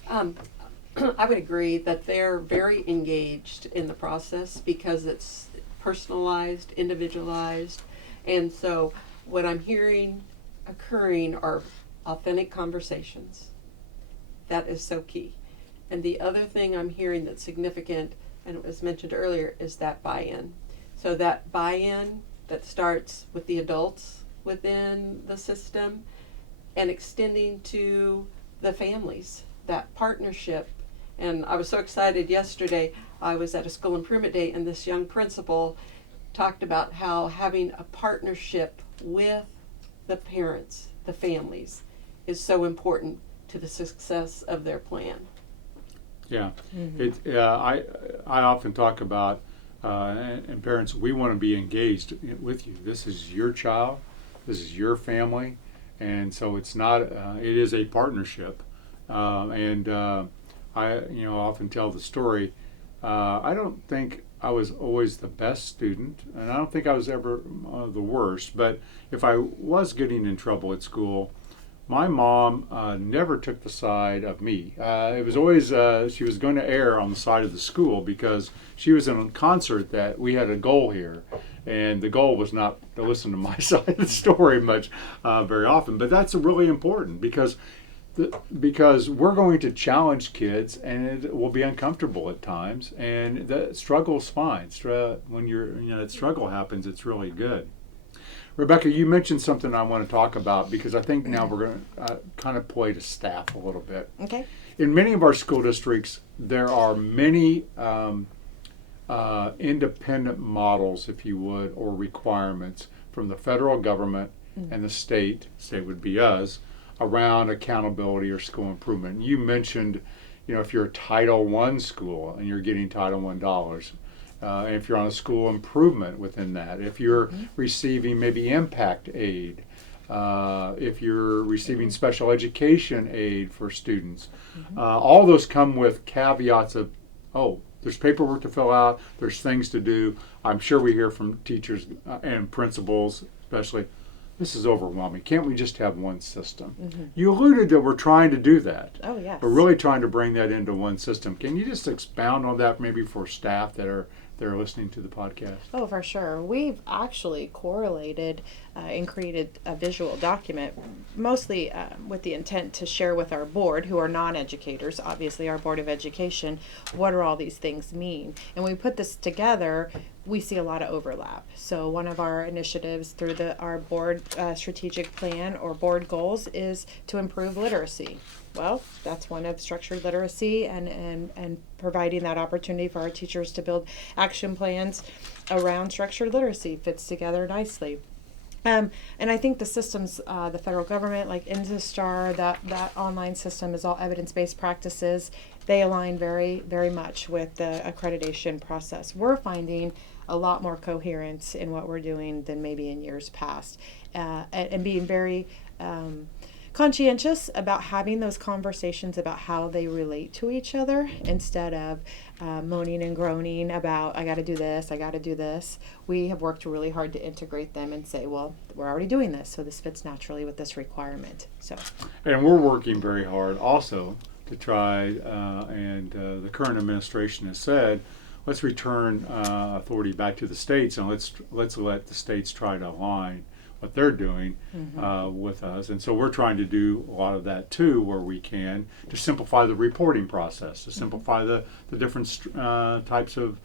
I would agree that they're very engaged in the process because it's personalized, individualized, and so what I'm hearing occurring are authentic conversations. That is so key. And the other thing I'm hearing that's significant, and it was mentioned earlier, is that buy-in. So that buy-in that starts with the adults within the system and extending to the families, that partnership. And I was so excited yesterday, I was at a school improvement day, and this young principal talked about how having a partnership with the parents, the families, is so important to the success of their plan. Yeah, I often talk about, and parents, we want to be engaged with you. This is your child, this is your family, and so it's not. It is a partnership, and I often tell the story. I don't think I was always the best student, and I don't think I was ever the worst. But if I was getting in trouble at school, my mom never took the side of me. It was always, she was going to err on the side of the school because she was in a concert that we had a goal here. And the goal was not to listen to my side of the story much, very often. But that's really important because we're going to challenge kids, and it will be uncomfortable at times. And the struggle is fine. When that struggle happens, it's really good. Rebecca, you mentioned something I want to talk about because I think now we're going to kind of play to staff a little bit. Okay. In many of our school districts, there are many independent models, if you would, or requirements from the federal government and the state would be us, around accountability or school improvement. You mentioned, if you're a Title I school and you're getting Title I dollars, if you're on a school improvement within that, if you're receiving maybe impact aid, if you're receiving special education aid for students, all those come with caveats of, there's paperwork to fill out, there's things to do. I'm sure we hear from teachers and principals, especially, this is overwhelming. Can't we just have one system? You alluded that we're trying to do that. Oh, yes. We're really trying to bring that into one system. Can you just expound on that maybe for staff that are listening to the podcast? Oh, for sure. We've actually correlated and created a visual document, mostly with the intent to share with our board, who are non-educators, obviously our Board of Education, what do all these things mean? And when we put this together, we see a lot of overlap. So one of our initiatives through our board strategic plan or board goals is to improve literacy. Well, that's one of structured literacy and providing that opportunity for our teachers to build action plans around structured literacy fits together nicely. And I think the systems, the federal government, like InstaStar, that online system is all evidence-based practices. They align very, very much with the accreditation process. We're finding a lot more coherence in what we're doing than maybe in years past, and being very conscientious about having those conversations about how they relate to each other instead of moaning and groaning about, I got to do this. We have worked really hard to integrate them and say, well, we're already doing this, so this fits naturally with this requirement. And we're working very hard also to try, and the current administration has said, let's return authority back to the states, and let's let the states try to align what they're doing with us. And so we're trying to do a lot of that too, where we can, to simplify the reporting process, to simplify the different types of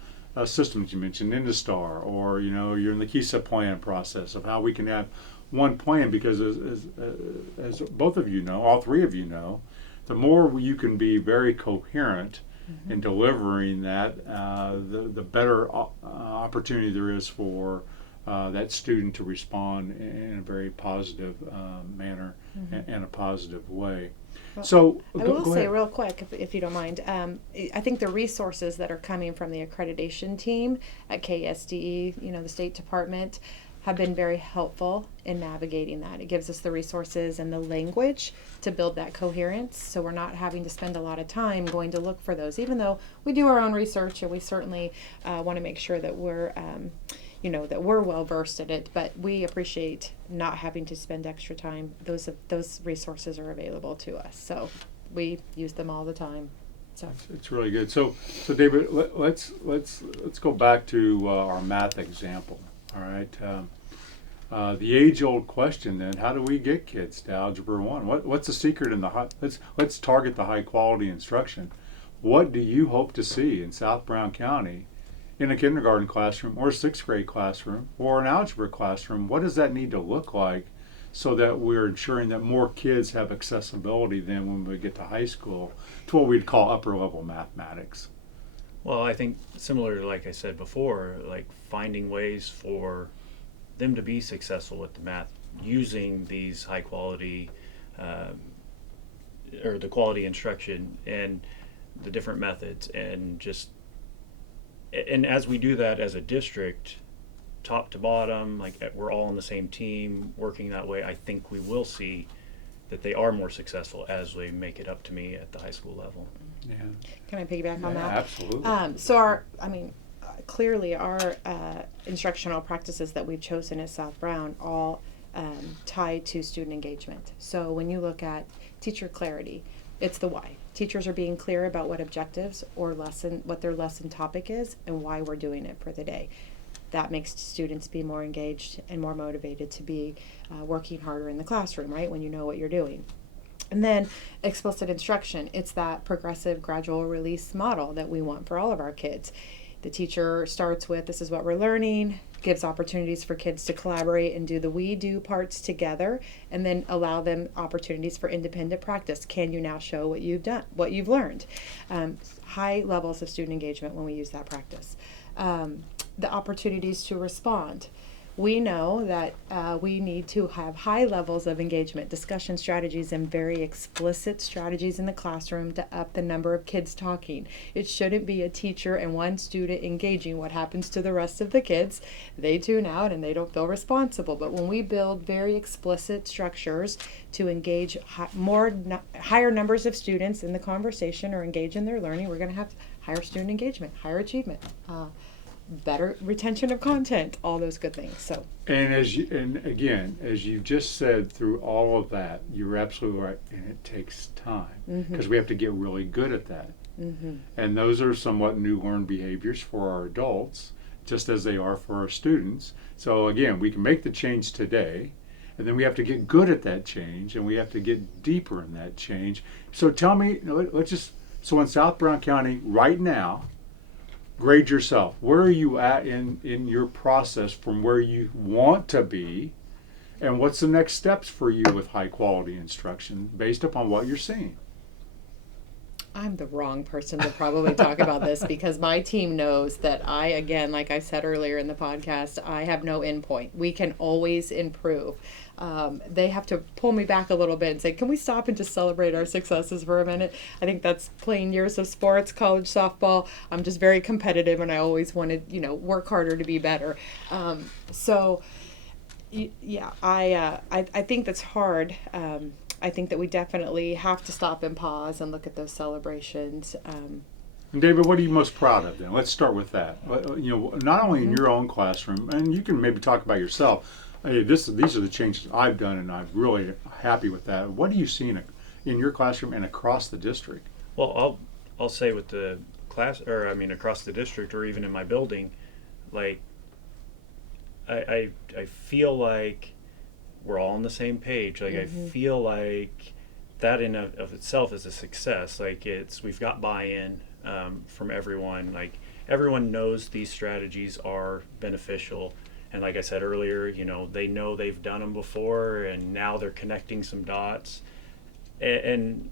systems you mentioned, InstaStar, or you're in the KSDE plan process of how we can have one plan, because as both of you know, all three of you know, the more you can be very coherent in delivering that, the better opportunity there is for that student to respond in a very positive manner and a positive way. Well, So I go will say ahead. real quick, if you don't mind, I think the resources that are coming from the accreditation team at KSDE, the State Department, have been very helpful in navigating that. It gives us the resources and the language to build that coherence, so we're not having to spend a lot of time going to look for those, even though we do our own research and we certainly want to make sure that we're that we're well versed in it, but we appreciate not having to spend extra time. Those resources are available to us, so we use them all the time. So It's really good. So David, let's go back to our math example. All right. The age-old question then: how do we get kids to Algebra 1? What's the secret in the high? Let's target the high-quality instruction. What do you hope to see in South Brown County, in a kindergarten classroom, or a sixth grade classroom, or an algebra classroom? What does that need to look like, so that we're ensuring that more kids have accessibility then when we get to high school to what we'd call upper-level mathematics? Well, I think similar, like I said before, like finding ways for them to be successful with the math using these high quality or the quality instruction and the different methods, and as we do that as a district, top to bottom, like we're all on the same team working that way, I think we will see that they are more successful as we make it up to me at the high school level. Yeah. can I piggyback on that? Absolutely. So clearly our instructional practices that we've chosen at South Brown all tie to student engagement. So when you look at teacher clarity, it's the why. Teachers are being clear about what objectives or what their lesson topic is and why we're doing it for the day. That makes students be more engaged and more motivated to be working harder in the classroom, right, when you know what you're doing. And then explicit instruction, it's that progressive gradual release model that we want for all of our kids. The teacher starts with, this is what we're learning, gives opportunities for kids to collaborate and do the we do parts together, and then allow them opportunities for independent practice. Can you now show what you've done, what you've learned? High levels of student engagement when we use that practice. The opportunities to respond. We know that we need to have high levels of engagement, discussion strategies, and very explicit strategies in the classroom to up the number of kids talking. It shouldn't be a teacher and one student engaging. What happens to the rest of the kids? They tune out and they don't feel responsible. But when we build very explicit structures to engage higher numbers of students in the conversation or engage in their learning, we're going to have higher student engagement, higher achievement. Better retention of content, all those good things. So, And again, as you just said, through all of that, you're absolutely right, and it takes time because we have to get really good at that. And those are somewhat new learned behaviors for our adults, just as they are for our students. So again, we can make the change today, and then we have to get good at that change, and we have to get deeper in that change. So tell me, so in South Brown County right now, grade yourself. Where are you at in your process from where you want to be, and what's the next steps for you with high quality instruction based upon what you're seeing? I'm the wrong person to probably talk about this because my team knows that again, like I said earlier in the podcast, I have no endpoint. We can always improve. They have to pull me back a little bit and say, can we stop and just celebrate our successes for a minute? I think that's playing years of sports, college softball. I'm just very competitive and I always want to, work harder to be better. I think that's hard. I think that we definitely have to stop and pause and look at those celebrations. And David, what are you most proud of then? Let's start with that. Not only in your own classroom, and you can maybe talk about yourself. Hey, these are the changes I've done, and I'm really happy with that. What do you see in your classroom and across the district? Well, I'll say with the class, across the district, or even in my building, like I feel like we're all on the same page. Like I feel like that in of itself is a success. Like we've got buy-in from everyone. Like everyone knows these strategies are beneficial. And like I said earlier, they know they've done them before, and now they're connecting some dots. And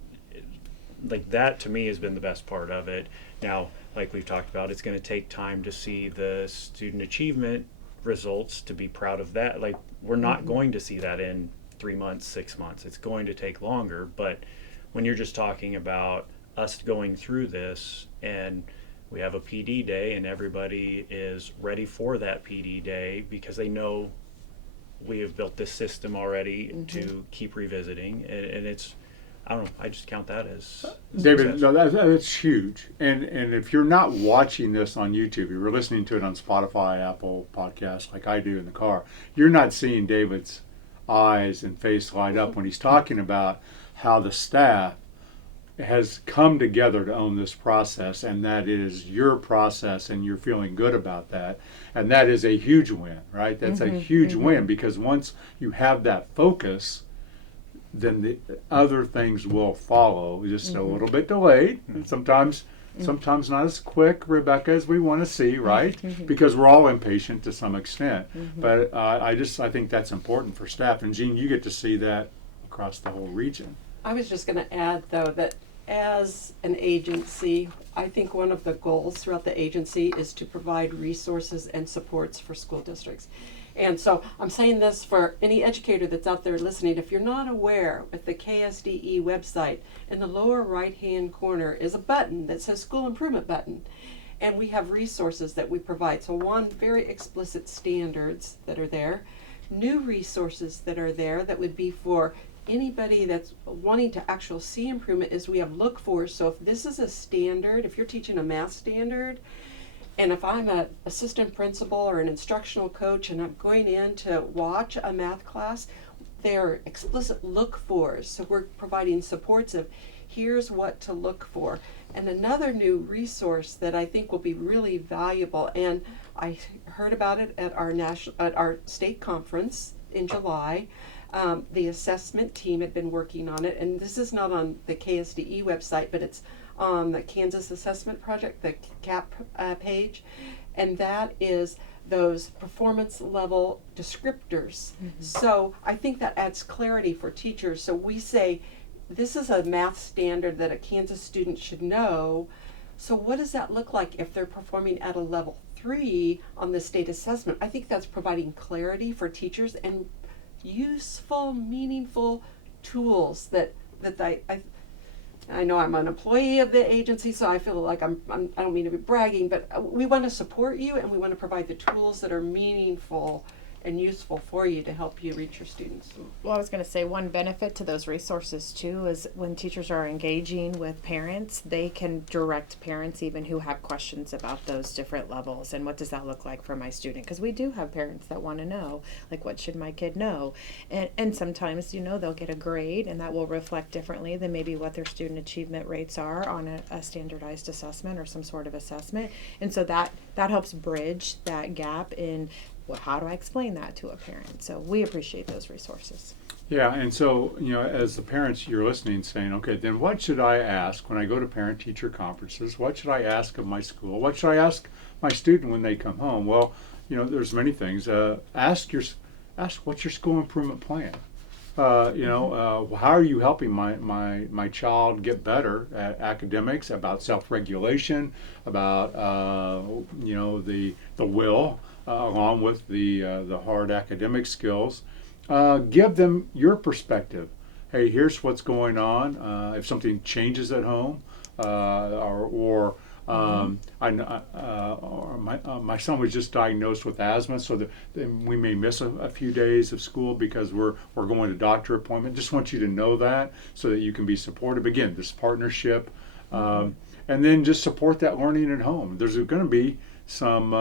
like that to me has been the best part of it. Now, like we've talked about, it's going to take time to see the student achievement results to be proud of that. Like we're not going to see that in 3 months, 6 months. It's going to take longer. But when you're just talking about us going through this, and we have a PD day and everybody is ready for that PD day because they know we have built this system already to keep revisiting, and it's, I don't know, I just count that as David, no, that's huge. And if you're not watching this on YouTube, you're listening to it on Spotify, Apple Podcasts, like I do in the car, you're not seeing David's eyes and face light up when he's talking about how the staff has come together to own this process, and that is your process, and you're feeling good about that. And that is a huge win, right? That's a huge win, because once you have that focus, then the other things will follow, just a little bit delayed, and sometimes not as quick, Rebecca, as we want to see, right? Because we're all impatient to some extent. But I think that's important for staff. And Jean, you get to see that across the whole region. I was just going to add, though, that as an agency, I think one of the goals throughout the agency is to provide resources and supports for school districts. And so I'm saying this for any educator that's out there listening. If you're not aware, with the KSDE website, in the lower right-hand corner is a button that says School Improvement Button. And we have resources that we provide. So one, very explicit standards that are there. New resources that are there that would be for anybody that's wanting to actually see improvement is we have look for. So if this is a standard, if you're teaching a math standard, and if I'm an assistant principal or an instructional coach and I'm going in to watch a math class, they're explicit look fors. So we're providing supports of here's what to look for. And another new resource that I think will be really valuable, and I heard about it at our state conference in July. The assessment team had been working on it, and this is not on the KSDE website, but it's on the Kansas Assessment Project, the CAP page, and that is those performance level descriptors. So I think that adds clarity for teachers. So we say, this is a math standard that a Kansas student should know. So what does that look like if they're performing at a level 3 on the state assessment? I think that's providing clarity for teachers and useful, meaningful tools that I know I'm an employee of the agency, so I feel like I don't mean to be bragging, but we want to support you and we want to provide the tools that are meaningful and useful for you to help you reach your students. Well, I was going to say one benefit to those resources too is when teachers are engaging with parents, they can direct parents even who have questions about those different levels and what does that look like for my student, because we do have parents that want to know, like, what should my kid know, and sometimes they'll get a grade and that will reflect differently than maybe what their student achievement rates are on a standardized assessment or some sort of assessment, and so that helps bridge that gap in, well, how do I explain that to a parent? So we appreciate those resources. Yeah, and so, as the parents, you're listening saying, okay, then what should I ask when I go to parent-teacher conferences? What should I ask of my school? What should I ask my student when they come home? Well, there's many things. Ask what's your school improvement plan? How are you helping my child get better at academics, about self-regulation, about the will, along with the hard academic skills. Give them your perspective. Hey, here's what's going on. If something changes at home, or my son was just diagnosed with asthma, so that we may miss a few days of school because we're going to doctor appointment. Just want you to know that so that you can be supportive. Again, this partnership, and then just support that learning at home. There's going to be some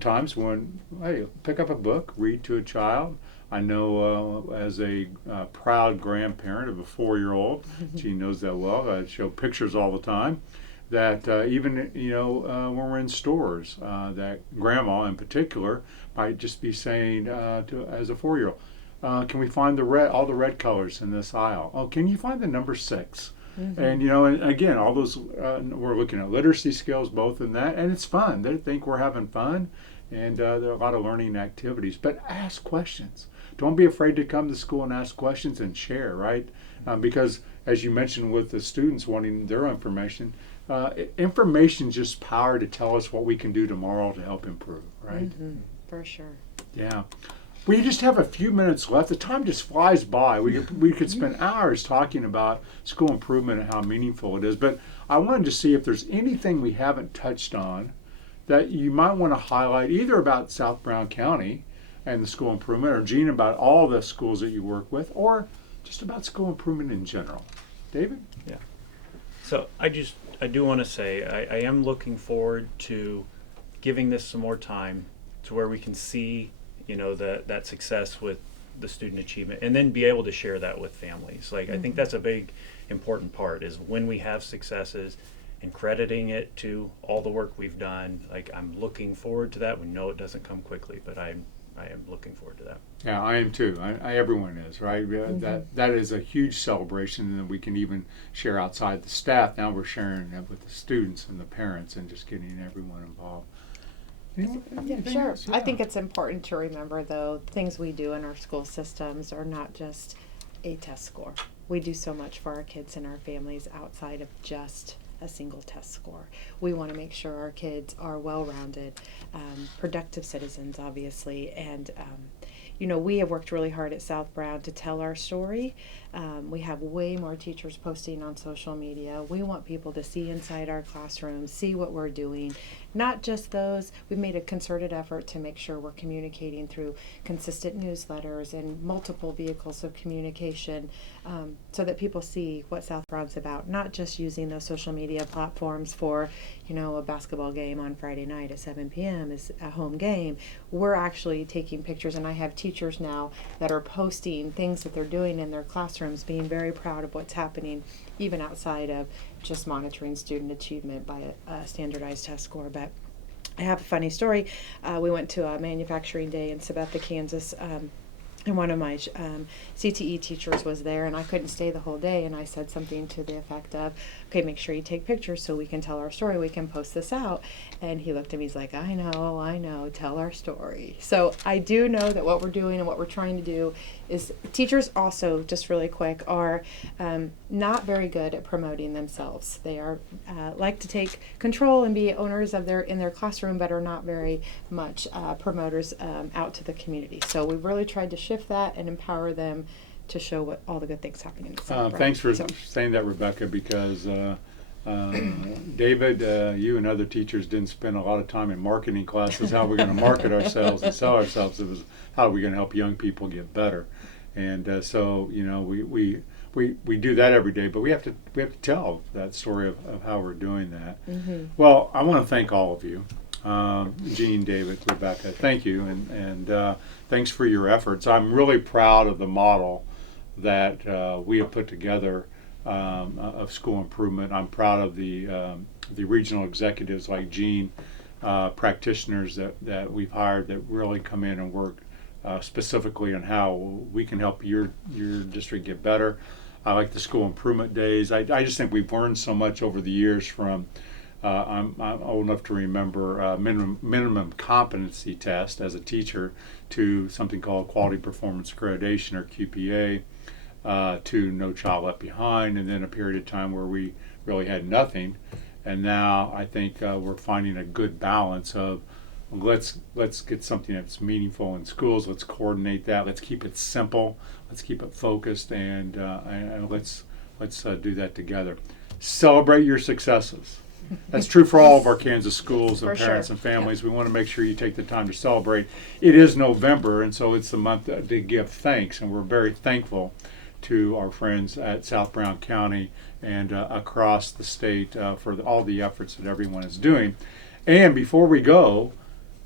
times when, hey, pick up a book, read to a child. I know as a proud grandparent of a 4-year-old, she knows that well. I show pictures all the time. That even when we're in stores, that grandma in particular might just be saying as a 4-year-old, can we find all the red colors in this aisle? Oh, can you find the number 6? Mm-hmm. And again, all those we're looking at literacy skills both in that, and it's fun. They think we're having fun, and there are a lot of learning activities. But ask questions. Don't be afraid to come to school and ask questions and share, right? Because as you mentioned with the students wanting their information, information's just power to tell us what we can do tomorrow to help improve, right? Mm-hmm. For sure. Yeah. We just have a few minutes left. The time just flies by. We could spend hours talking about school improvement and how meaningful it is. But I wanted to see if there's anything we haven't touched on that you might want to highlight, either about South Brown County and the school improvement, or Gene, about all the schools that you work with, or just about school improvement in general. David? Yeah. So I do want to say I am looking forward to giving this some more time to where we can see that success with the student achievement, and then be able to share that with families. Like, I think that's a big important part, is when we have successes and crediting it to all the work we've done. Like, I'm looking forward to that. We know it doesn't come quickly, but I am looking forward to that. Yeah, I am too. Everyone is, right? That is a huge celebration, and we can even share outside the staff. Now we're sharing it with the students and the parents, and just getting everyone involved. Yeah, sure. Yeah. I think it's important to remember, though, things we do in our school systems are not just a test score. We do so much for our kids and our families outside of just a single test score. We want to make sure our kids are well-rounded, productive citizens, obviously, and we have worked really hard at South Brown to tell our story. We have way more teachers posting on social media. We want people to see inside our classrooms, see what we're doing. Not just those. We've made a concerted effort to make sure we're communicating through consistent newsletters and multiple vehicles of communication, so that people see what South Brown's about. Not just using those social media platforms for, a basketball game on Friday night at 7 p.m. is a home game. We're actually taking pictures, and I have teachers now that are posting things that they're doing in their classrooms, being very proud of what's happening, even outside of just monitoring student achievement by a standardized test score. But I have a funny story. We went to a manufacturing day in Sabetha, Kansas, And one of my CTE teachers was there, and I couldn't stay the whole day. And I said something to the effect of, okay, make sure you take pictures so we can tell our story. We can post this out. And he looked at me, he's like, I know, tell our story. So I do know that what we're doing and what we're trying to do is, teachers also, just really quick, are not very good at promoting themselves. They are like to take control and be owners of in their classroom, but are not very much promoters out to the community. So we've really tried to shift that and empower them to show what all the good things happening in the South. Thanks for saying that, Rebecca, because David, you and other teachers didn't spend a lot of time in marketing classes. How are we going to market ourselves and sell ourselves? It was how are we going to help young people get better. And so, we do that every day, but we have to tell that story of how we're doing that. Mm-hmm. Well, I want to thank all of you, Jean, David, Rebecca. Thank you, and thanks for your efforts. I'm really proud of the model that we have put together of school improvement. I'm proud of the regional executives like Jean, practitioners that we've hired that really come in and work specifically on how we can help your district get better. I like the school improvement days. I just think we've learned so much over the years from, I'm old enough to remember minimum competency test as a teacher to something called Quality Performance Accreditation, or QPA, to No Child Left Behind, and then a period of time where we really had nothing. And now I think we're finding a good balance of, let's get something that's meaningful in schools. Let's coordinate that. Let's keep it simple. Let's keep it focused, and let's do that together. Celebrate your successes. That's true for all of our Kansas schools and parents and families. We want to make sure you take the time to celebrate. It is November, and so it's the month to give thanks, and we're very thankful to our friends at South Brown County and across the state for all the efforts that everyone is doing. And before we go,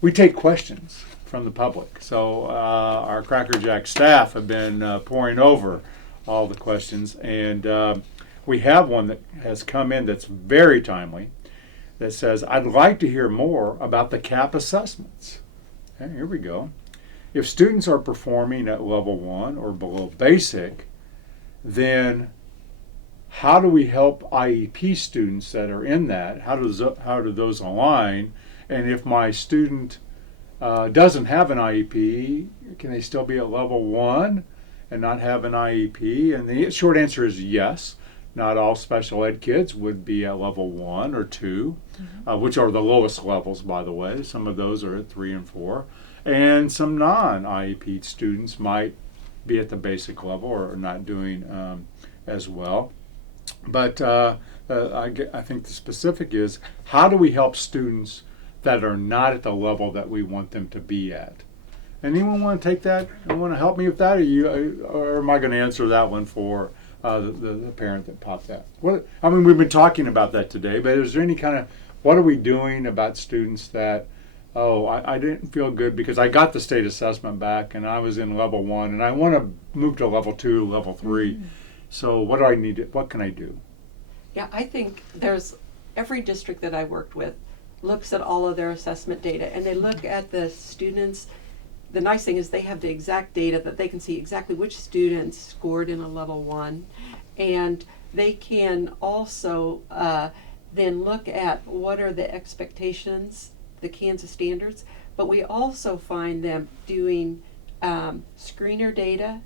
we take questions from the public. So our Cracker Jack staff have been poring over all the questions, and we have one that has come in that's very timely, that says, I'd like to hear more about the CAP assessments. Okay, here we go. If students are performing at level 1 or below basic, then how do we help IEP students that are in that? How do those align? And if my student doesn't have an IEP, can they still be at level 1 and not have an IEP? And the short answer is yes. Not all special ed kids would be at level 1 or 2, which are the lowest levels, by the way. Some of those are at 3 and 4. And some non-IEP students might be at the basic level or not doing as well. But I think the specific is, how do we help students that are not at the level that we want them to be at? Anyone want to take that and want to help me with that, or am I going to answer that one for the parent that popped that? We've been talking about that today, but is there any kind of, what are we doing about students that, I didn't feel good because I got the state assessment back and I was in level 1 and I want to move to level 2, level 3. So what do I need? What can I do? Yeah, I think every district that I worked with looks at all of their assessment data, and they look at the students. The nice thing is they have the exact data that they can see exactly which students scored in a level 1, and they can also then look at what are the expectations, the Kansas standards, but we also find them doing screener data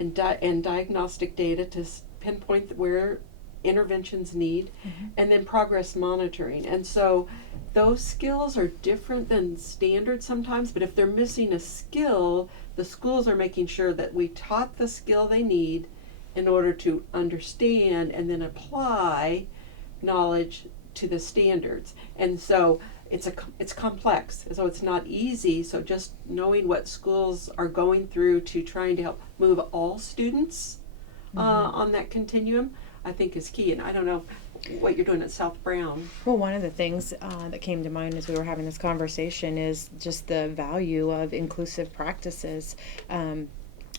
and diagnostic data to pinpoint where interventions need, and then progress monitoring. And so those skills are different than standard sometimes, but if they're missing a skill, the schools are making sure that we taught the skill they need in order to understand and then apply knowledge to the standards. And so it's complex, so it's not easy. So just knowing what schools are going through to trying to help move all students on that continuum, I think is key. And I don't know what you're doing at South Brown. Well, one of the things that came to mind as we were having this conversation is just the value of inclusive practices.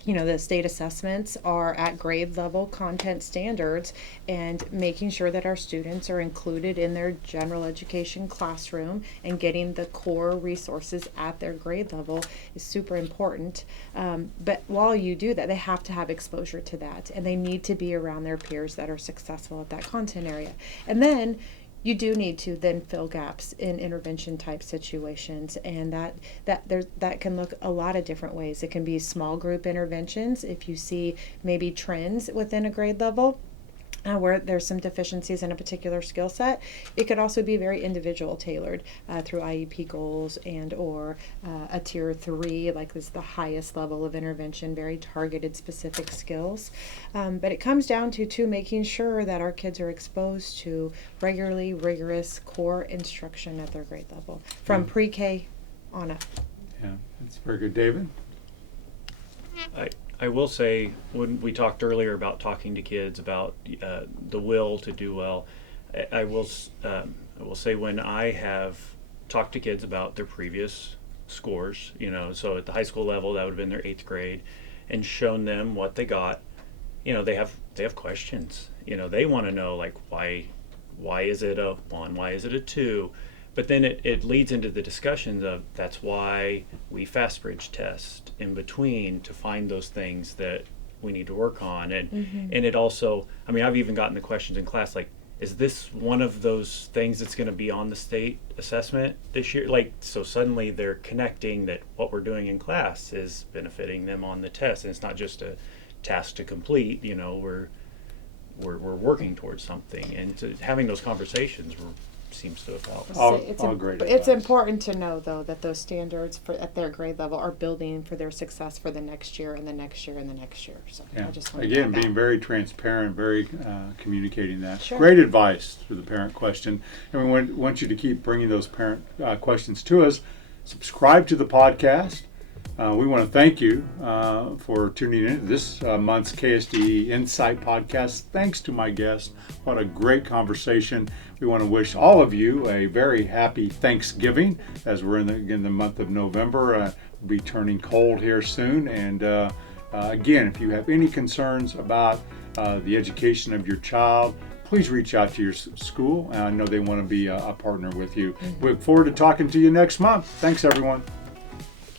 The state assessments are at grade level content standards, and making sure that our students are included in their general education classroom and getting the core resources at their grade level is super important. But while you do that, they have to have exposure to that, and they need to be around their peers that are successful at that content area. And then you do need to then fill gaps in intervention type situations, and that can look a lot of different ways. It can be small group interventions if you see maybe trends within a grade level where there's some deficiencies in a particular skill set. It could also be very individual tailored through IEP goals and or a tier 3, like this is the highest level of intervention, very targeted specific skills. But it comes down to making sure that our kids are exposed to regularly rigorous core instruction at their grade level from pre-K on up. Yeah, that's very good. David? I will say, when we talked earlier about talking to kids about the will to do well, I will say when I have talked to kids about their previous scores, so at the high school level that would have been their 8th grade, and shown them what they got, they have questions. They want to know, like, why is it a 1, why is it a 2? But then it leads into the discussions of that's why we fast bridge test in between to find those things that we need to work on. And and it also, I've even gotten the questions in class like, is this one of those things that's going to be on the state assessment this year? Like, so suddenly they're connecting that what we're doing in class is benefiting them on the test, and it's not just a task to complete. We're working towards something, and having those conversations seems to have helped. All great It's advice. important to know, though, that those standards at their grade level are building for their success for the next year and the next year and the next year. So Yeah. I just want to Again, being very transparent, very communicating that. Sure. Great advice for the parent question. And we want you to keep bringing those parent questions to us. Subscribe to the podcast. We want to thank you for tuning in to this month's KSDE Insight podcast. Thanks to my guest. What a great conversation. We want to wish all of you a very happy Thanksgiving as we're in the month of November. We'll be turning cold here soon. And again, if you have any concerns about the education of your child, please reach out to your school. I know they want to be a partner with you. We look forward to talking to you next month. Thanks, everyone.